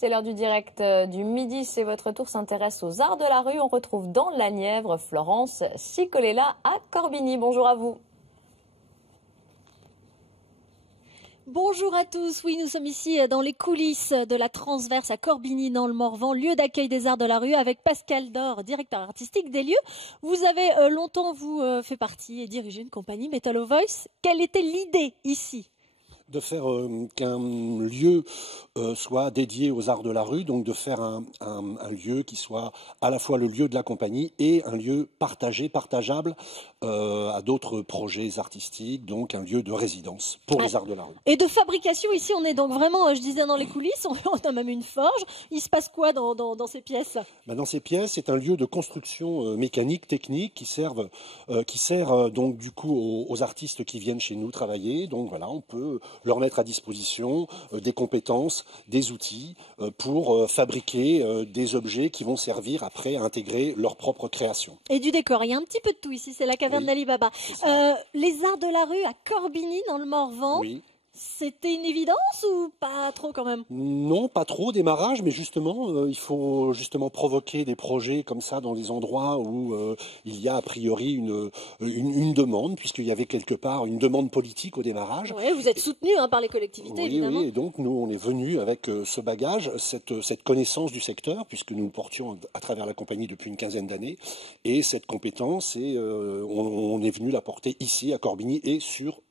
C'est l'heure du direct du midi, c'est votre tour, s'intéresse aux arts de la rue. On retrouve dans la Nièvre Florence Cicolella à Corbigny. Bonjour à vous. Bonjour à tous, oui nous sommes ici dans les coulisses de la Transverse à Corbigny dans le Morvan, lieu d'accueil des arts de la rue avec Pascal Dor, directeur artistique des lieux. Vous avez longtemps fait partie et dirigé une compagnie Metal O Voice. Quelle était l'idée ici ? De faire qu'un lieu soit dédié aux arts de la rue, donc de faire un lieu qui soit à la fois le lieu de la compagnie et un lieu partageable à d'autres projets artistiques, donc un lieu de résidence pour les arts de la rue. Et de fabrication, ici on est donc vraiment, je disais, dans les coulisses, on a même une forge. Il se passe quoi dans ces pièces ? Dans ces pièces, c'est un lieu de construction mécanique, technique, qui sert donc du coup aux artistes qui viennent chez nous travailler. Donc voilà, on peut leur mettre à disposition des compétences, des outils pour fabriquer des objets qui vont servir après à intégrer leur propre création. Et du décor, il y a un petit peu de tout ici, c'est la caverne d'Ali Baba. Les arts de la rue à Corbigny dans le Morvan. Oui. C'était une évidence ou pas trop quand même? Non, pas trop au démarrage, mais justement, il faut justement provoquer des projets comme ça dans des endroits où il y a a priori une demande, puisqu'il y avait quelque part une demande politique au démarrage. Oui, vous êtes soutenu par les collectivités, évidemment. Oui, et donc nous, on est venus avec ce bagage, cette connaissance du secteur, puisque nous le portions à travers la compagnie depuis une quinzaine d'années, et cette compétence, on est venu la porter ici, à Corbigny, et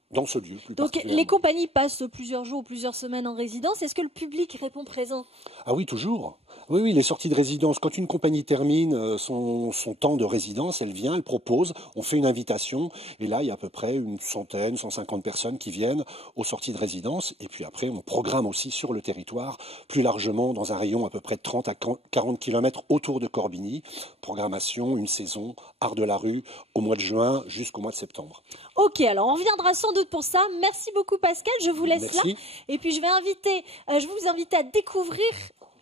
dans ce lieu. Donc les compagnies passent plusieurs jours, plusieurs semaines en résidence. Est-ce que le public répond présent? Ah oui, toujours. Oui, les sorties de résidence. Quand une compagnie termine son temps de résidence, elle vient, elle propose, on fait une invitation. Et là, il y a à peu près une 150 personnes qui viennent aux sorties de résidence. Et puis après, on programme aussi sur le territoire, plus largement dans un rayon à peu près de 30 à 40 km autour de Corbigny. Programmation, une saison, art de la rue, au mois de juin jusqu'au mois de septembre. Ok, alors on reviendra sans doute pour ça. Merci beaucoup Pascal, je vous laisse là. Et puis je vais vous inviter à découvrir.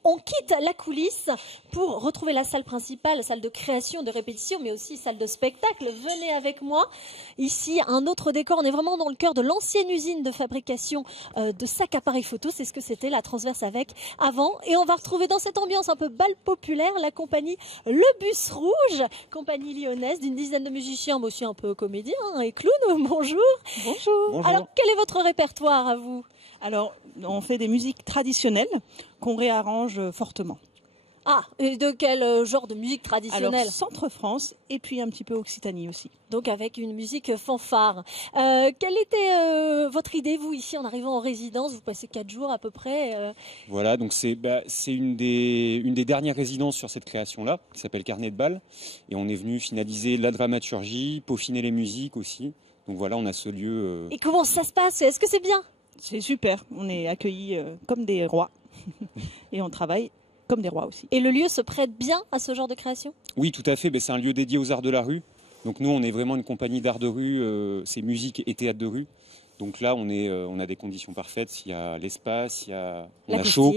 On quitte la coulisse pour retrouver la salle principale, la salle de création, de répétition, mais aussi salle de spectacle. Venez avec moi. Ici, un autre décor. On est vraiment dans le cœur de l'ancienne usine de fabrication de sacs appareils photo. C'est ce que c'était la Transverse avec avant. Et on va retrouver dans cette ambiance un peu bal populaire la compagnie Le Bus Rouge, compagnie lyonnaise d'une dizaine de musiciens, mais aussi un peu comédiens et clowns. Bonjour. Bonjour. Alors, quel est votre répertoire à vous ? Alors, on fait des musiques traditionnelles qu'on réarrange fortement. Ah, et de quel genre de musique traditionnelle? Alors, Centre-France et puis un petit peu Occitanie aussi. Donc avec une musique fanfare. Quelle était votre idée, vous, ici, en arrivant en résidence? Vous passez 4 jours à peu près. Voilà, donc c'est une des dernières résidences sur cette création-là, qui s'appelle Carnet de bal. Et on est venu finaliser la dramaturgie, peaufiner les musiques aussi. Donc voilà, on a ce lieu... Et comment ça se passe? Est-ce que c'est bien? C'est super, on est accueillis comme des rois et on travaille comme des rois aussi. Et le lieu se prête bien à ce genre de création? Oui, tout à fait, c'est un lieu dédié aux arts de la rue. Donc nous, on est vraiment une compagnie d'art de rue, c'est musique et théâtre de rue. Donc là, on a des conditions parfaites, il y a l'espace, on a chaud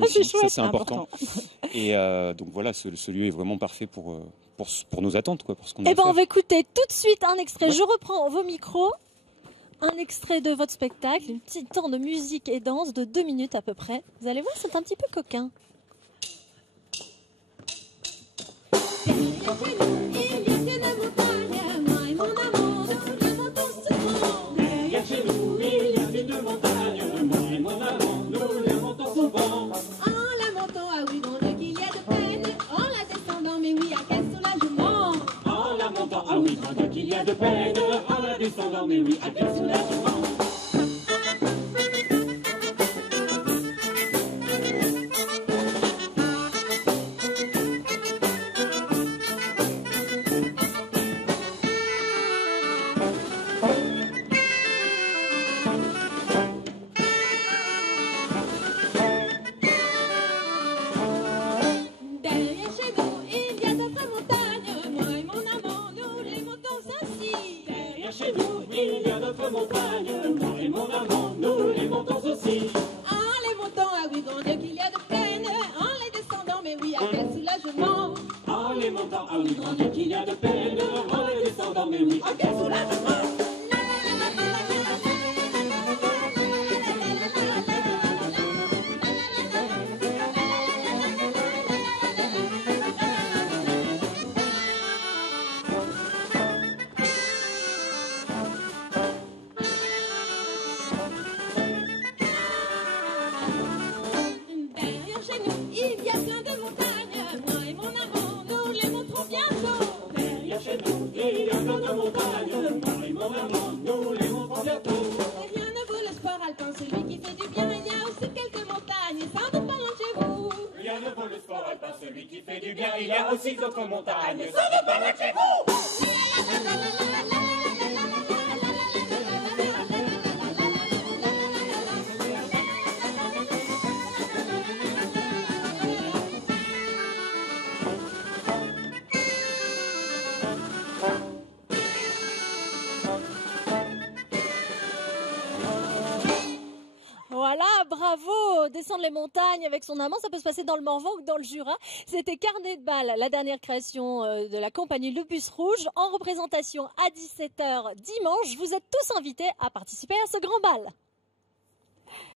aussi, ça c'est important. Et donc voilà, ce lieu est vraiment parfait pour nos attentes, pour ce qu'on a à faire. On va écouter tout de suite un extrait, je reprends vos micros. Un extrait de votre spectacle, une petite temps de musique et danse de 2 minutes à peu près. Vous allez voir, c'est un petit peu coquin. Ah oui, grand Dieu qu'il y a de peine, en la descendant, mais oui, à quel soulagement. Ah oui, grand Dieu qu'il y a de peine, en les descendant, mais oui, à quel soulagement. qui fait du bien, il y a aussi d'autres montagnes. Ça va pas loin de chez vous. Voilà, bravo! Descendre les montagnes avec son amant, ça peut se passer dans le Morvan ou dans le Jura. C'était Carnet de bal, la dernière création de la compagnie Le Bus Rouge, en représentation à 17h dimanche. Vous êtes tous invités à participer à ce grand bal.